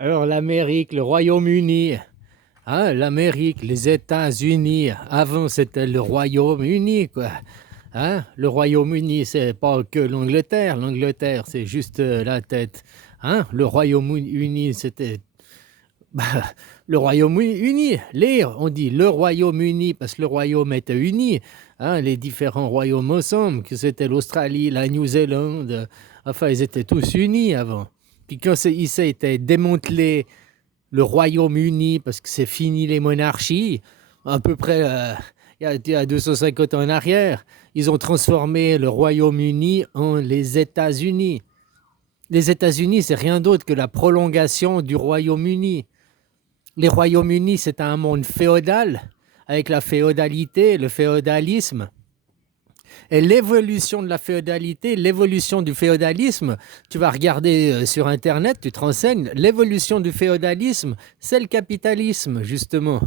Alors l'Amérique, le Royaume-Uni, hein, l'Amérique, les États-Unis, avant c'était le Royaume-Uni, quoi. Hein? Le Royaume-Uni, c'est pas que l'Angleterre. L'Angleterre, c'est juste la tête. Hein? Le Royaume-Uni, c'était bah, le Royaume-Uni. On dit le Royaume-Uni parce que le royaume était uni. Hein? Les différents royaumes ensemble, que c'était l'Australie, la Nouvelle-Zélande. Enfin, ils étaient tous unis avant. Puis quand il s'est été démantelé le Royaume-Uni, parce que c'est fini les monarchies, à peu près il y a 250 ans en arrière, ils ont transformé le Royaume-Uni en les États-Unis. Les États-Unis, c'est rien d'autre que la prolongation du Royaume-Uni. Les Royaumes-Unis, c'est un monde féodal, avec la féodalité, le féodalisme. Et l'évolution de la féodalité, l'évolution du féodalisme, tu vas regarder sur Internet, tu te renseignes, l'évolution du féodalisme, c'est le capitalisme, justement.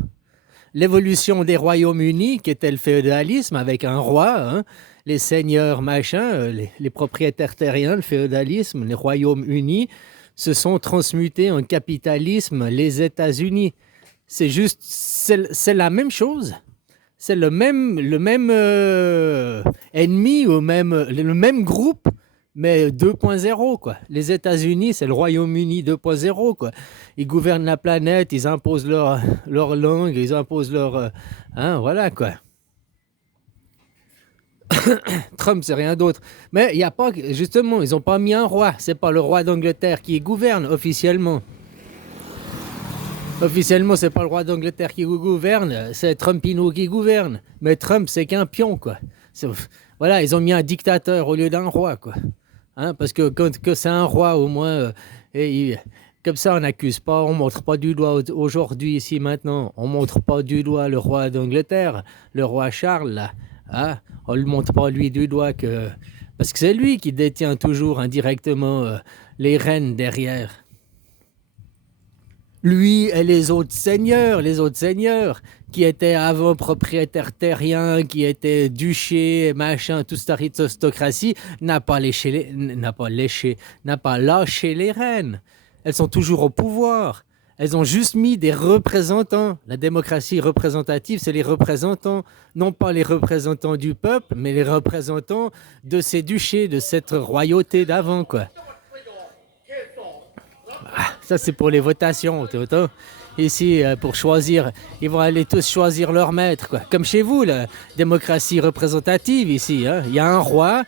L'évolution des Royaumes-Unis, qui était le féodalisme, avec un roi, hein, les seigneurs, machin, les propriétaires terriens, le féodalisme, les Royaumes-Unis, se sont transmutés en capitalisme, les États-Unis. C'est juste, c'est la même chose. C'est le même ennemi, le même groupe, mais 2.0, quoi. Les États-Unis, c'est le Royaume-Uni 2.0, quoi. Ils gouvernent la planète, ils imposent leur langue, ils imposent leur... hein, voilà, quoi. Trump, c'est rien d'autre. Mais il n'y a pas... Justement, ils n'ont pas mis un roi. C'est pas le roi d'Angleterre qui gouverne officiellement. Officiellement, c'est pas le roi d'Angleterre qui gouverne, c'est Trumpino qui gouverne. Mais Trump, c'est qu'un pion, quoi. Voilà, ils ont mis un dictateur au lieu d'un roi, quoi. Hein, parce que quand que c'est un roi, au moins, comme ça, on n'accuse pas, on montre pas du doigt aujourd'hui, ici, maintenant. On montre pas du doigt le roi d'Angleterre, le roi Charles, là. Hein, on ne montre pas lui du doigt que... Parce que c'est lui qui détient toujours indirectement les rênes derrière. Lui et les autres seigneurs qui étaient avant propriétaires terriens, qui étaient duchés, machin, toute cette aristocratie, n'a pas lâché les rênes. Elles sont toujours au pouvoir. Elles ont juste mis des représentants. La démocratie représentative, c'est les représentants, non pas les représentants du peuple, mais les représentants de ces duchés, de cette royauté d'avant, quoi. Ça, c'est pour les votations. Ici, pour choisir, ils vont aller tous choisir leur maître, quoi. Comme chez vous, la démocratie représentative ici. Hein. Il y a un roi,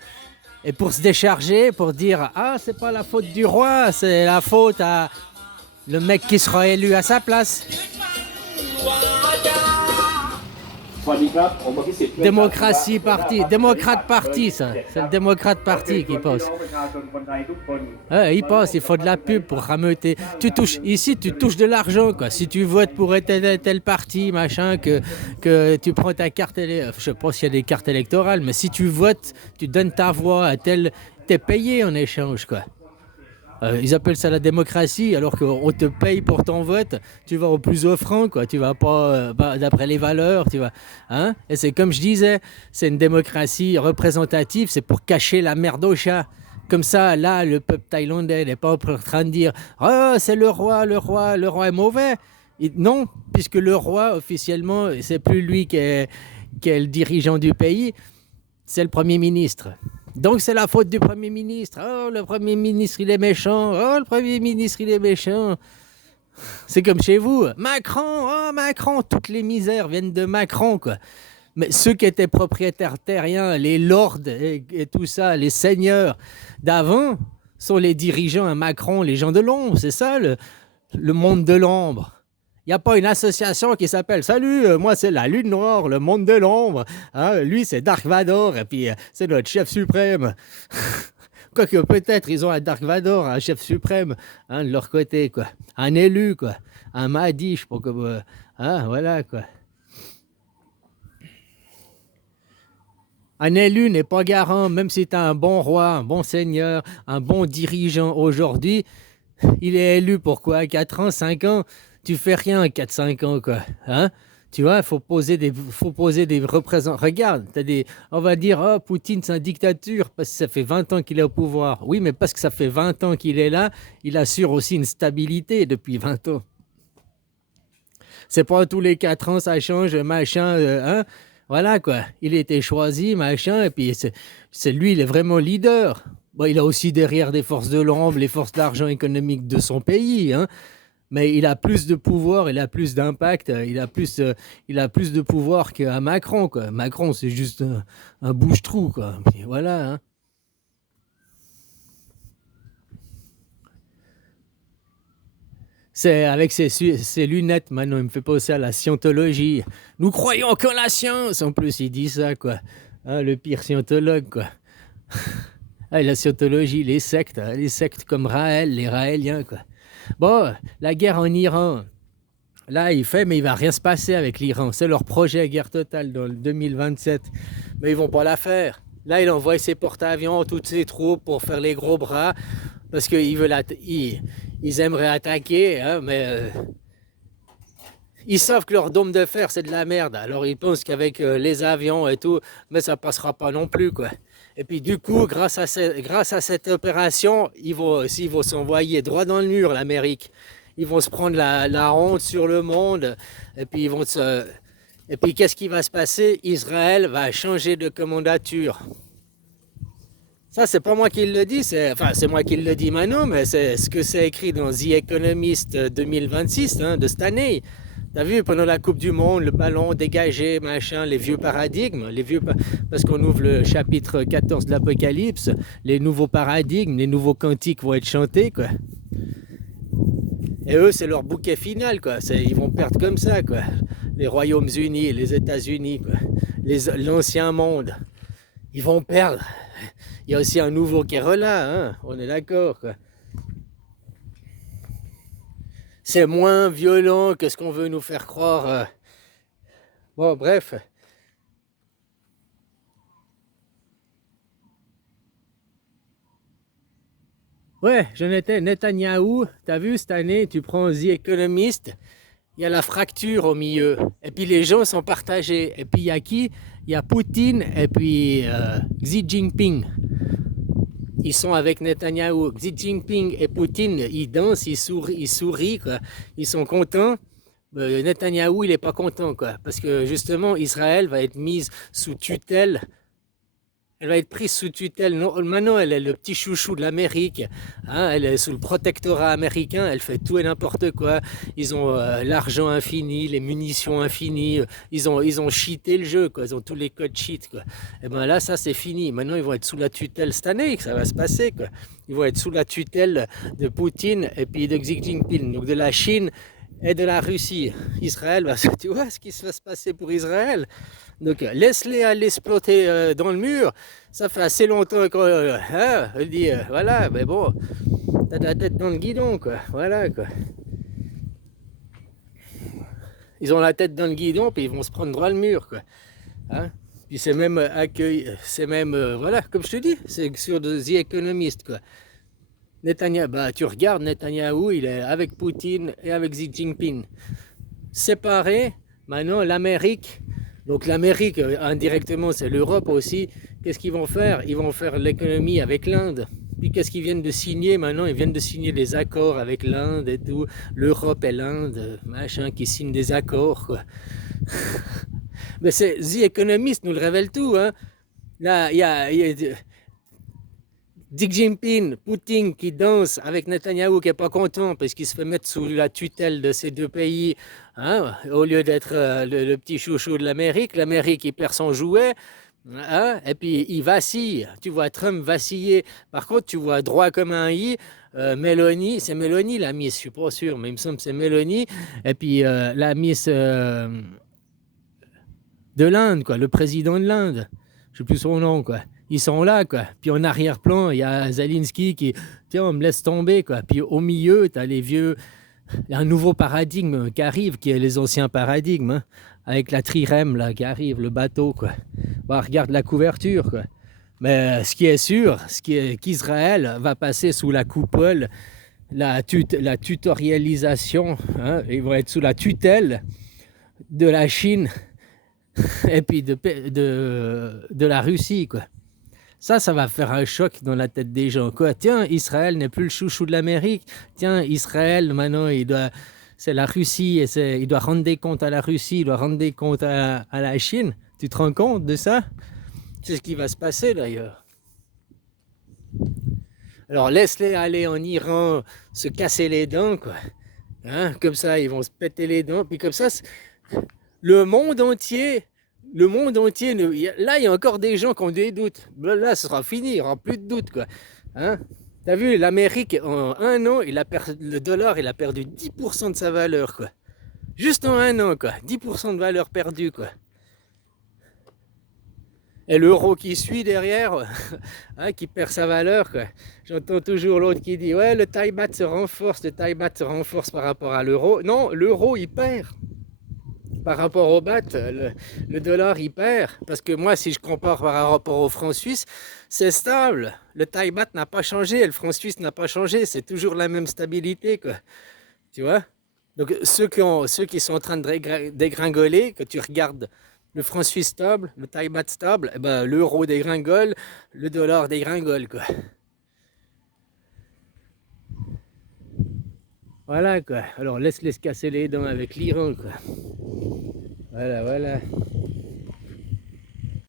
et pour se décharger, pour dire ah, c'est pas la faute du roi, c'est la faute à le mec qui sera élu à sa place. Démocratie parti, démocrate parti, ça. C'est le démocrate parti qui passe. Il passe, il faut de la pub pour rameuter. Ici, tu touches de l'argent, quoi. Si tu votes pour tel parti, machin, que tu prends ta carte, je sais pas s'il y a des cartes électorales, mais si tu votes, tu donnes ta voix à tel, t'es payé en échange, quoi. Ils appellent ça la démocratie, alors qu'on te paye pour ton vote. Tu vas au plus offrant, quoi. Tu vas pas d'après les valeurs, tu vas. Hein? Et c'est comme je disais, c'est une démocratie représentative, c'est pour cacher la merde au chat. Comme ça, là, le peuple thaïlandais n'est pas en train de dire oh, c'est le roi est mauvais. Non, puisque le roi, officiellement, c'est plus lui qui est le dirigeant du pays, c'est le Premier ministre. Donc c'est la faute du Premier ministre. Oh, le Premier ministre, il est méchant. Oh, le Premier ministre, il est méchant. C'est comme chez vous. Macron, oh Macron, toutes les misères viennent de Macron, quoi. Mais ceux qui étaient propriétaires terriens, les lords et tout ça, les seigneurs d'avant, sont les dirigeants à Macron, les gens de l'ombre. C'est ça, le monde de l'ombre. Il n'y a pas une association qui s'appelle « Salut, moi c'est la Lune Noire, le monde de l'ombre. Hein, lui c'est Dark Vador et puis c'est notre chef suprême. » Quoique peut-être ils ont un Dark Vador, un chef suprême hein, de leur côté, quoi. Un élu, quoi. Un Mahdi, je sais pas comment... Hein, voilà, quoi. Un élu n'est pas garant, même si tu as un bon roi, un bon seigneur, un bon dirigeant aujourd'hui, il est élu pour quoi 4 ans, 5 ans? Tu fais rien 4-5 ans, quoi. Hein? Tu vois, il faut poser des représentants. Regarde, on va dire, oh, Poutine, c'est une dictature parce que ça fait 20 ans qu'il est au pouvoir. Oui, mais parce que ça fait 20 ans qu'il est là, il assure aussi une stabilité depuis 20 ans. C'est pas tous les 4 ans, ça change, machin, hein. Voilà, quoi. Il a été choisi, machin, et puis c'est lui, il est vraiment leader. Bon, il a aussi derrière des forces de l'ombre, les forces d'argent économique de son pays, hein. Mais il a plus de pouvoir, il a plus d'impact, il a plus de pouvoir qu'à Macron, quoi. Macron, c'est juste un bouche-trou, quoi. Puis voilà, hein. C'est avec ses lunettes, maintenant, il me fait penser à la scientologie. Nous croyons qu'en la science, en plus, il dit ça, quoi. Hein, le pire scientologue, quoi. Ah, la scientologie, les sectes comme Raël, les Raéliens, quoi. Bon, la guerre en Iran. Là, mais il va rien se passer avec l'Iran. C'est leur projet guerre totale dans le 2027. Mais ils vont pas la faire. Là, il envoie ses porte-avions, toutes ses troupes pour faire les gros bras. Parce qu'ils ils aimeraient attaquer, hein, mais ils savent que leur dôme de fer, c'est de la merde. Alors ils pensent qu'avec les avions et tout, mais ça passera pas non plus, quoi. Et puis du coup, grâce à cette opération, ils vont s'envoyer droit dans le mur, l'Amérique. Ils vont se prendre la honte sur le monde. Et puis et puis qu'est-ce qui va se passer? Israël va changer de commandature. Ça, c'est pas moi qui le dis, c'est moi qui le dis maintenant, mais c'est ce que c'est écrit dans The Economist 2026, hein, de cette année. T'as vu, pendant la Coupe du Monde, le ballon dégagé, machin, les vieux paradigmes, parce qu'on ouvre le chapitre 14 de l'Apocalypse, les nouveaux paradigmes, les nouveaux cantiques vont être chantés, quoi. Et eux, c'est leur bouquet final, quoi. Ils vont perdre comme ça, quoi. Les Royaumes-Unis, les États-Unis, quoi. L'ancien monde, ils vont perdre. Il y a aussi un nouveau qui est là, hein. On est d'accord, quoi. C'est moins violent que ce qu'on veut nous faire croire. Bon, bref. Ouais, Jonathan, Netanyahou, t'as vu cette année, tu prends The Economist, il y a la fracture au milieu. Et puis les gens sont partagés. Et puis il y a qui? Il y a Poutine et puis Xi Jinping. Ils sont avec Netanyahou. Xi Jinping et Poutine, ils dansent, ils sourient, quoi. Ils sont contents. Netanyahou, il n'est pas content, quoi. Parce que justement, Israël va être mise sous tutelle. Elle va être prise sous tutelle. Non, maintenant, elle est le petit chouchou de l'Amérique. Hein, elle est sous le protectorat américain. Elle fait tout et n'importe quoi. Ils ont l'argent infini, les munitions infinies. Ils ont cheaté le jeu, quoi. Ils ont tous les codes cheat, quoi. Et ben là, ça, c'est fini. Maintenant, ils vont être sous la tutelle cette année que ça va se passer, quoi. Ils vont être sous la tutelle de Poutine et puis de Xi Jinping, donc de la Chine et de la Russie. Israël, tu vois ce qui va se passer pour Israël. Donc laisse-les aller exploiter dans le mur. Ça fait assez longtemps qu'on dit voilà, mais bon, t'as la tête dans le guidon, quoi. Voilà, quoi. Ils ont la tête dans le guidon, puis ils vont se prendre droit le mur, quoi. Hein. Puis c'est même voilà, comme je te dis, c'est sur The Economist, quoi. Netanyahou, tu regardes Netanyahou, il est avec Poutine et avec Xi Jinping. Séparés, maintenant l'Amérique, donc l'Amérique indirectement c'est l'Europe aussi, qu'est-ce qu'ils vont faire? Ils vont faire l'économie avec l'Inde. Puis qu'est-ce qu'ils viennent de signer maintenant? Ils viennent de signer des accords avec l'Inde et tout. L'Europe et l'Inde, machin, qui signent des accords, quoi. Mais The Economist nous le révèle tout, hein. Là, il y a Xi Jinping, Poutine qui danse avec Netanyahou qui n'est pas content parce qu'il se fait mettre sous la tutelle de ces deux pays, hein, au lieu d'être le petit chouchou de l'Amérique. L'Amérique, il perd son jouet, hein, et puis il vacille. Tu vois Trump vaciller. Par contre, tu vois droit comme un i. Mélanie, c'est Mélanie la Miss, je suis pas sûr, mais il me semble que c'est Mélanie. Et puis la Miss de l'Inde, quoi, le président de l'Inde. Je sais plus son nom, quoi. Ils sont là, quoi. Puis en arrière-plan, il y a Zelensky qui, tiens, on me laisse tomber, quoi. Puis au milieu, tu as les vieux, un nouveau paradigme qui arrive, qui est les anciens paradigmes, hein, avec la trirème, là, qui arrive, le bateau, quoi. Bah, regarde la couverture, quoi. Mais ce qui est sûr, qu'Israël va passer sous la coupole, la tutorialisation, hein, ils vont être sous la tutelle de la Chine et puis de la Russie, quoi. Ça va faire un choc dans la tête des gens, quoi. Tiens, Israël n'est plus le chouchou de l'Amérique. Tiens, Israël, maintenant, c'est la Russie, et il doit rendre des comptes à la Russie, il doit rendre des comptes à la Chine. Tu te rends compte de ça? C'est ce qui va se passer, d'ailleurs. Alors, laisse-les aller en Iran se casser les dents, quoi. Hein? Comme ça, ils vont se péter les dents. Puis comme ça, le monde entier, là, il y a encore des gens qui ont des doutes. Là, ce sera fini, il n'y aura plus de doutes, quoi. Hein? T'as vu, l'Amérique, en un an, le dollar, il a perdu 10% de sa valeur, quoi. Juste en un an, quoi. 10% de valeur perdue, quoi. Et l'euro qui suit derrière, hein, qui perd sa valeur, quoi. J'entends toujours l'autre qui dit, ouais, le Thai-baht se renforce par rapport à l'euro. Non, l'euro, il perd. Par rapport au baht, le dollar il perd. Parce que moi, si je compare par rapport au franc suisse, c'est stable. Le Thai baht n'a pas changé, le franc suisse n'a pas changé. C'est toujours la même stabilité, quoi. Tu vois? Donc ceux qui sont en train de dégringoler, que tu regardes le franc suisse stable, le Thai baht stable, eh ben, l'euro dégringole, le dollar dégringole, quoi. Voilà, quoi. Alors laisse-les se casser les dents avec l'Iran, quoi. Voilà, voilà.